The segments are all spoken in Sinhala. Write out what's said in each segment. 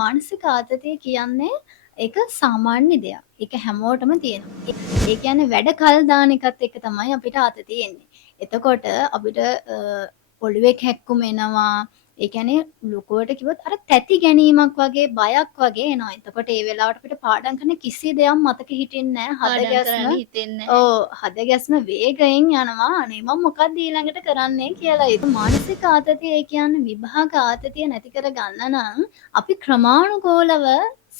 මානසික ආතතිය කියන්නේ ඒක සාමාන්‍ය දෙයක්. ඒක හැමෝටම තියෙනවා. ඒ කියන්නේ වැඩ කල් දාන එකත් එක්ක තමයි අපිට ආතතිය එන්නේ. එතකොට අපිට ඔළුවේ කැක්කුම එනවා. ඒ කියන්නේ ලොකුවට කිව්වොත් අර තැති ගැනීමක් වගේ බයක් වගේ එනවා. එතකොට ඒ වෙලාවට අපිට පාඩම් කරන කිසි දෙයක් මතක හිටින්නේ නැහැ. පාඩම් කරන්න හිතෙන්නේ නැහැ. හද ගැස්ම වේගයෙන් යනවා. අනේ මම මොකක්ද ඊළඟට කරන්නේ කියලා. ඒක මානසික ආතතිය ඒ කියන්නේ විභාග ආතතිය නැති කර ගන්න නම් අපි ක්‍රමානුකූලව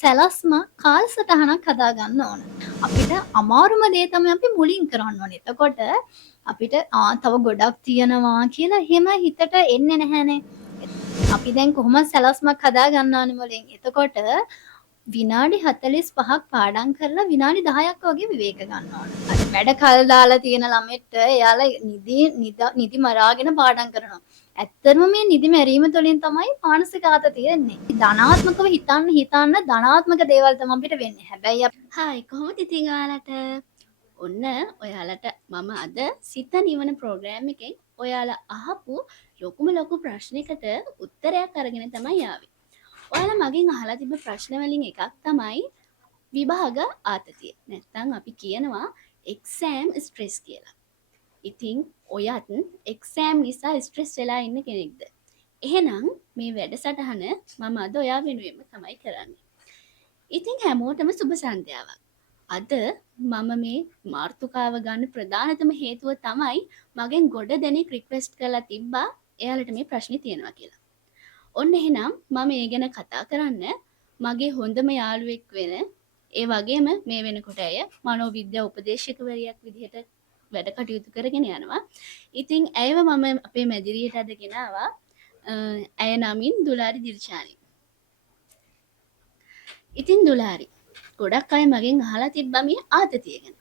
සැලැස්ම කාලසටහනක් හදාගන්න ඕන. අපිට අමාරුම දේ තමයි අපි මුලින් කරන්න ඕනේ. එතකොට අපිට තව ගොඩක් තියෙනවා කියලා එහෙම හිතට එන්නේ නැහැනේ. අපි දැන් කොහොමද සැලැස්මක් හදාගන්නවනේ මුලින්. එතකොට විනාඩි 45ක් පාඩම් කරලා විනාඩි 10ක් වගේ විවේක ගන්න ඕන. අර වැඩ කල් දාලා තියෙන ළමෙක්ට එයාලා නිදි මරාගෙන පාඩම් කරනවා. ඇත්තටම මේ නිදි මැරීම තුළින් තමයි මානසික ආතතිය එන්නේ. ධනාත්මකව හිතන්න ධනාත්මක දේවල් තමයි අපිට වෙන්නේ. හැබැයි හායි කොහොමද ඉතින් ඔයාලට? ඔන්න ඔයාලට මම අද සිත නිවන ප්‍රෝග්‍රෑම් එකෙන් ඔයාලා අහපු ලොකු ප්‍රශ්නයකට උත්තරයක් අරගෙන තමයි ආවේ. ඔයාලා මගෙන් අහලා තිබ්බ ප්‍රශ්න වලින් එකක් තමයි විභාග ආතතිය. නැත්නම් අපි කියනවා එක්සෑම් ස්ට්‍රෙස් කියලා. ඉතින් ඔයත් එක්සෑම් නිසා ස්ට්‍රෙස් වෙලා ඉන්න කෙනෙක්ද? එහෙනම් මේ වැඩසටහන මම අද ඔයා වෙනුවෙන්ම තමයි කරන්නේ. ඉතින් හැමෝටම සුබ සන්ධ්‍යාවක්. අද මම මේ මාර්තුකාව ගන්න ප්‍රධානතම හේතුව තමයි මගෙන් ගොඩ දෙනෙක් රික්වෙස්ට් කරලා තිබ්බා එයාලට මේ ප්‍රශ්නේ තියෙනවා කියලා. ඔන්න එහෙනම් මම ඒ ගැන කතා කරන්න මගේ හොඳම යාළුවෙක් වෙන ඒ වගේම මේ වෙනකොට ඇය මනෝවිද්‍යා උපදේශකවරියක් විදිහට වැඩ කටයුතු කරගෙන යනවා. ඉතින් ඇයව මම අපේ මැදිරියට අදගෙන ආවා. ඇය නමින් දුලාරි දිර්චානි. ඉතින් දුලාරි ගොඩක් අය මගෙන් අහලා තිබ්බා මේ ආතතිය ගැන.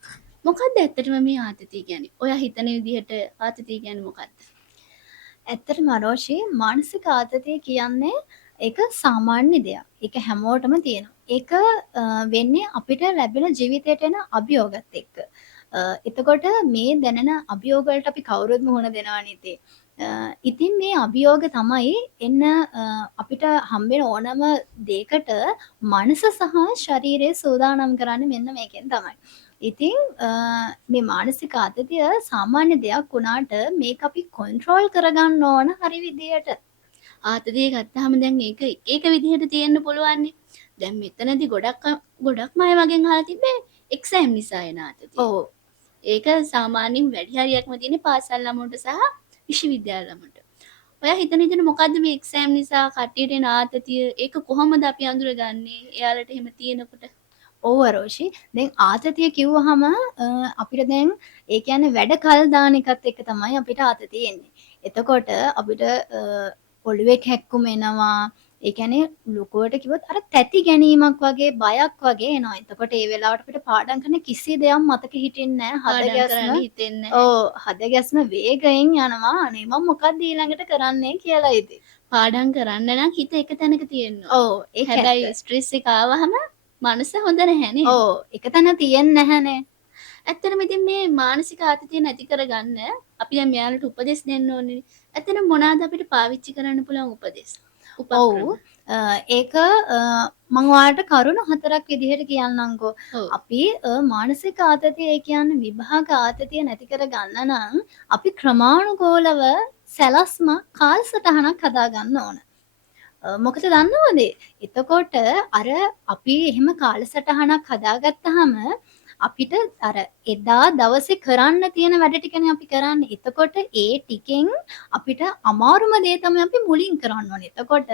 මොකක්ද ඇත්තටම මේ ආතතිය කියන්නේ? ඔයා හිතන විදිහට ආතතිය කියන්නේ මොකක්ද? ඇත්තටම අරෝෂි මානසික ආතතිය කියන්නේ ඒක සාමාන්‍ය දෙයක්. ඒක හැමෝටම තියෙනවා. ඒක වෙන්නේ අපිට ලැබෙන ජීවිතයට එන අභියෝගත් එක්ක. එතකොට මේ දැනෙන අභියෝග වලට අපි කවුරුත් මුහුණ දෙනවනේ ඉතින්. ඉතින් මේ අභියෝග තමයි එන්න අපිට හම්බෙන ඕනම දෙයකට මනස සහ ශරීරය සූදානම් කරන්නේ මෙන්න මේකෙන් තමයි. ඉතින් මේ මානසික ආතතිය සාමාන්‍ය දෙයක් වුණාට මේක අපි කොන්ට්‍රෝල් කරගන්න ඕන හරි විදියට. ආතතිය ගත්තාම දැන් ඒක විදිහට තියෙන්න පුළුවන්. දැන් මෙතනදී ගොඩක්ම අය මගෙන් අහලා තිබ්බේ එක්සෑම් නිසා එන ආතතිය. ඔව්. ඒක සාමාන්‍යයෙන් වැඩි හරියක්ම තියෙන්නේ පාසල් ළමුන්ට සහ විශ්වවිද්‍යාල ළමුන්ට. ඔයා හිතන විදිහට මොකද්ද මේ එක්සෑම් නිසා කට්ටියට එන ආතතිය? ඒක කොහොමද අපි අඳුරගන්නේ? එයාලට එහෙම තියෙනකොට ඔව් අරෝෂි. දැන් ආතතිය කිව්වහම අපිට දැන් ඒ කියන්නේ වැඩ කල් දාන එකත් එක්ක තමයි අපිට ආතතිය එන්නේ. එතකොට අපිට ඔළුවේ කැක්කුම එනවා. ඒ කියන්නේ ලොකුවට කිව්වොත් අර තැති ගැනීමක් වගේ බයක් වගේ එනවා. එතකොට ඒ වෙලාවට අපිට පාඩම් කරන කිසි දෙයක් මතක හිටින්නේ නැහැ. හද ගැස්ම වේගයෙන් යනවා. අනේ මම මොකක්ද ඊළඟට කරන්නේ කියලා ඉතින්. පාඩම් කරන්න නම් හිත එක තැනක තියෙන්න ඕන. ඔව් ඒක හැබැයි ස්ට්‍රෙස් එක ආවහම මනස හොඳ නැහැනේ. ඔව් එක තැන තියෙන්නේ නැහැනේ. ඇත්තටම ඉතින් මේ මානසික ආතතිය නැති කරගන්න අපි දැන් මෙයාලට උපදෙස් දෙන්න ඕනේ. ඇත්තටම මොනවාද අපිට පාවිච්චි කරන්න පුළුවන් උපදෙස්? ඔව් ඒක මම ඔයාලට කරුණු 4ක් විදිහට කියන්නම්කෝ. අපි මානසික ආතතිය ඒ කියන්නේ විභාග ආතතිය නැති කර ගන්න නම් අපි ක්‍රමානුකූලව සැලැස්ම කාලසටහනක් හදාගන්න ඕන. මොකද දන්නවද? එතකොට අර අපි එහෙම කාලසටහනක් හදාගත්තාම අපිට අර එදා දවසේ කරන්න තියෙන වැඩ ටිකනේ අපි කරන්නේ. එතකොට ඒ ටිකෙන් අපිට අමාරුම දේ තමයි අපි මුලින් කරන්න ඕනේ. එතකොට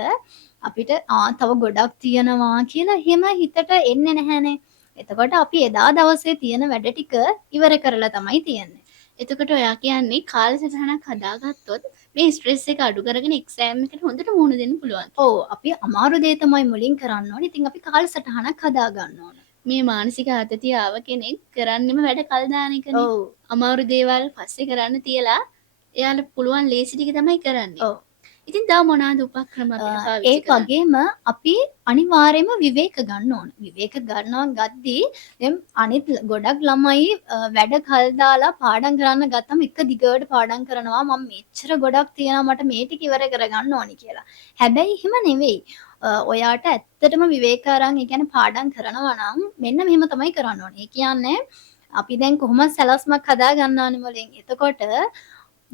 අපිට තව ගොඩක් තියෙනවා කියලා එහෙම හිතට එන්නේ නැහැනේ. එතකොට අපි එදා දවසේ තියෙන වැඩ ටික ඉවර කරලා තමයි තියන්නේ. එතකොට ඔයා කියන්නේ කාලසටහනක් හදාගත්තොත් මේ ස්ට්‍රෙස් එක අඩු කරගෙන එක්සෑම් එකට හොඳට මුහුණ දෙන්න පුළුවන්. ඔව් අපි අමාරු දේ තමයි මුලින් කරන්න ඕනේ. ඉතින් අපි කාලසටහනක් හදාගන්න ඕන. මේ මානසික ආතතිය ආව කෙනෙක් කරන්නෙම වැඩ කල් දාන එකනේ. අමාරු දේවල් පස්සේ කරන්න තියලා එයාට පුළුවන් ලේසි ටික තමයි කරන්නේ. ඔව්. ඉතින් තව මොනවාද උපක්‍රම අපිට පාවිච්චි ඒ වගේම අපි අනිවාර්යයෙන්ම විවේක ගන්න ඕන. විවේක ගන්නවා ගද්දී දැන් අනිත් ගොඩක් ළමයි වැඩ කල් දාලා පාඩම් කරන්න ගත්තම එක දිගට පාඩම් කරනවා මම මෙච්චර ගොඩක් තියෙනවා මට මේ ටික ඉවර කරගන්න ඕනි කියලා. හැබැයි එහෙම නෙවෙයි. ඔයාට ඇත්තටම විවේක අරන් ඒ කියන්නේ පාඩම් කරනවා නම් මෙන්න මෙහෙම තමයි කරන්න ඕනේ. ඒ කියන්නේ අපි දැන් කොහොමද සැලැස්මක් හදා ගන්නවනේ මුලින්. එතකොට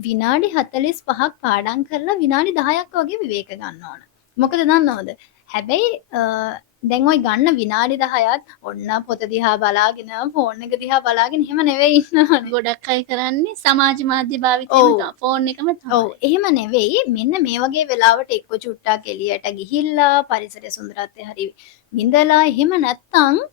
විනාඩි 45ක් පාඩම් කරලා විනාඩි 10ක් වගේ විවේක ගන්න ඕන. මොකද දන්නවද? හැබැයි දැන් ওই ගන්න විනාඩි 10ත් ඔන්න පොත දිහා බලාගෙන ෆෝන් එක දිහා බලාගෙන එහෙම නෙවෙයි ඉන්නවනේ. ගොඩක් අය කරන්නේ සමාජ මාධ්‍ය භාවිතයම ඔව්. තමයි. ෆෝන් එකම තමයි. ඔව් එහෙම නෙවෙයි. මෙන්න මේ වගේ වෙලාවට එක්ක චුට්ටක් එළියට ගිහිල්ලා පරිසරයේ සුන්දරත්වය හරි විඳලා එහෙම නැත්තම්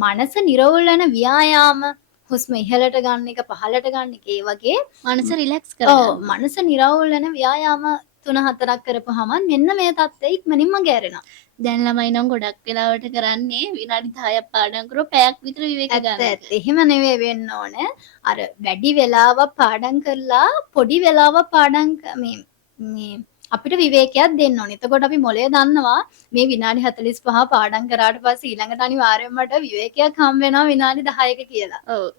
මනස නිරවුල් වෙන ව්‍යායාම හුස්ම ඉහළට ගන්න එක පහළට ගන්න එක ඒ වගේ මනස රිලැක්ස් ඔව් කරගන්න. මනස නිරවුල් වෙන ව්‍යායාම 3-4ක් කරපුවාම මෙන්න මේ தත්ත්වය ඉක්මනින්ම ගෑරෙනවා. දැන් ළමයි නම් ගොඩක් වෙලාවට කරන්නේ විනාඩි 10ක් පාඩම් කරලා පැයක් විතර විවේක ඇත්ත ගන්න. ඇත්ත. එහෙම නෙවෙයි වෙන්න ඕනේ. අර වැඩි වෙලාවක් පාඩම් කරලා පොඩි වෙලාවක් පාඩම් මේ අපිට විවේකයක් දෙන්න ඕනේ. එතකොට අපි මොලේ දන්නවා මේ විනාඩි 45 පාඩම් කරාට පස්සේ ඊළඟට අනිවාර්යයෙන්ම මට විවේකයක් හම්බ වෙනවා විනාඩි 10ක කියලා. ඔව්.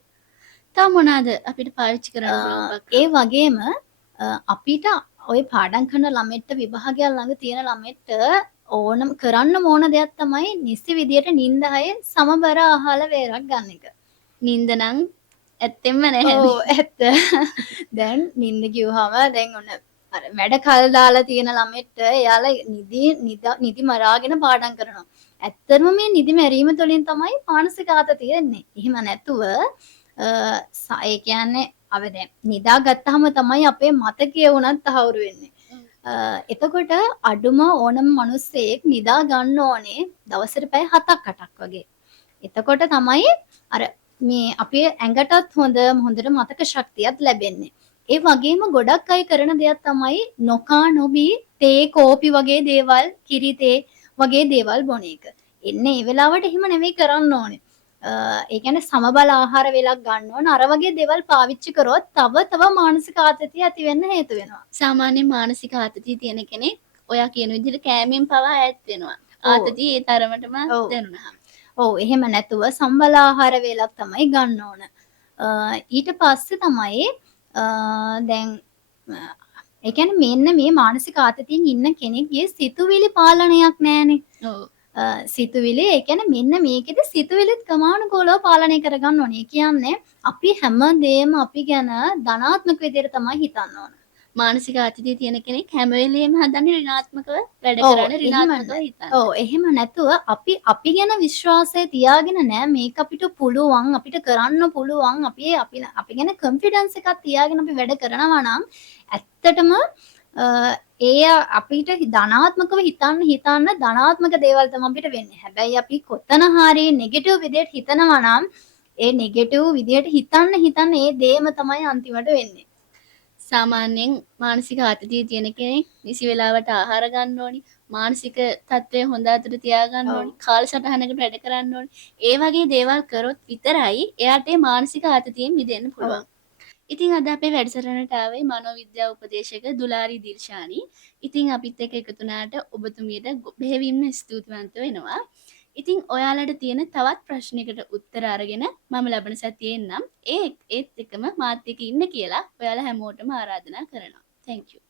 තව මොනවාද අපිට පාවිච්චි කරන්න පුළුවන්? ඒ වගේම අපිට ওই පාඩම් කරන ළමෙක්ට විභාගයක් ළඟ තියෙන ළමෙක්ට ඕනම කරන්න ඕන දෙයක් තමයි නිසි විදියට නිින්ද හය සමබර ආහාර වේලක් ගන්න එක. නින්ද නම් ඇත්තෙන්ම නැහැ. ඔව් ඇත්ත. දැන් නිින්ද කිව්වම දැන් ඔන්න අර වැඩ කල් දාලා තියෙන ළමෙක්ට එයාලා නිදි මරාගෙන පාඩම් කරනවා. ඇත්තටම මේ නිදි මැරීම තුළින් තමයි මානසික ආතතිය එන්නේ. එහෙම නැතුව ඒ කියන්නේ අපි දැන් නිදාගත්තාම තමයි අපේ මතකය වුණත් තහවුරු වෙන්නේ. එතකොට අඩුම ඕනම මිනිස්සෙක් නිදා ගන්න ඕනේ දවසට පැය 7-8ක් වගේ. එතකොට තමයි අර මේ අපේ ඇඟටත් හොඳට මතක ශක්තියක් ලැබෙන්නේ. ඒ වගේම ගොඩක් අය කරන දෙයක් තමයි නොකා නොබී තේ කෝපි වගේ දේවල් කිරි තේ වගේ දේවල් බොන එක. එන්නේ ඒ වෙලාවට එහෙම නෙවෙයි කරන්න ඕනේ. ඒ කියන්නේ සමබල ආහාර වේලක් ගන්න ඕන. අර වගේ දේවල් පාවිච්චි කරොත් තව මානසික ආතතිය ඇති වෙන්න හේතු වෙනවා. සාමාන්‍යයෙන් මානසික ආතතිය තියෙන කෙනෙක් ඔයා කියන විදිහට කෑමෙන් පවා ඈත් වෙනවා. ආතතිය ඒ තරමටම දැනුණා. ඔව් එහෙම නැතුව සම්බල ආහාර වේලක් තමයි ගන්න ඕන. ඊට පස්සේ තමයි දැන් ඒ කියන්නේ මෙන්න මේ මානසික ආතතියෙන් ඉන්න කෙනෙක්ගේ සිතුවිලි පාලනයක් නැහැනේ. ඔව්. සිතුවිලි ඒ කියන්නේ මෙන්න මේකෙදි සිතුවිලිත් ක්‍රමානුකූලව පාලනය කරගන්න ඕනේ. කියන්නේ අපි හැමදේම අපි ගැන ධනාත්මක විදිහට තමයි හිතන්න ඕන. මානසික ආතතිය තියෙන කෙනෙක් හැම වෙලෙම හදන්නේ ඍණාත්මකව වැඩ ඔව්, කරන්න ඍණාත්මකව හිතන්න. ඔව් එහෙම නැතුව අපි ගැන විශ්වාසය තියාගෙන නෑ මේක අපිට පුළුවන් අපිට කරන්න පුළුවන් අපි ගැන කොන්ෆිඩන්ස් එකක් තියාගෙන අපි වැඩ කරනවා නම් ඇත්තටම ඒ අපිට ධනාත්මකව හිතන්න ධනාත්මක දේවල් තමයි අපිට වෙන්නේ. හැබැයි අපි කොතන හරි නෙගටිව් විදියට හිතනවා නම් ඒ නෙගටිව් විදියට හිතන්න ඒ දේම තමයි අන්තිමට වෙන්නේ. සාමාන්‍යයෙන් මානසික ආතතිය තියෙන කෙනෙක් නිසි වෙලාවට ආහාර ගන්න ඕනි, මානසික තත්ත්වය හොඳ අතට තියාගන්න ඕනි, කාලසටහනකට වැඩ කරන්න ඕනි. ඒ වගේ දේවල් කරොත් විතරයි එයාට මේ මානසික ආතතියෙන් මිදෙන්න පුළුවන්. ඉතින් අද අපේ වැඩසටහනට ආවේ මනෝවිද්‍යා උපදේශක දුලාරි දිල්ෂානි. ඉතින් අපිත් එක්ක එකතු වුණාට ඔබතුමියට බෙහෙවින්ම ස්තුතිවන්ත වෙනවා. ඉතින් ඔයාලට තියෙන තවත් ප්‍රශ්නයකට උත්තර අරගෙන මම ලබන සතියේ එන්නම්. ඒත් එක්කම මාත් එක්ක ඉන්න කියලා ඔයාලා හැමෝටම ආරාධනා කරනවා. Thank you.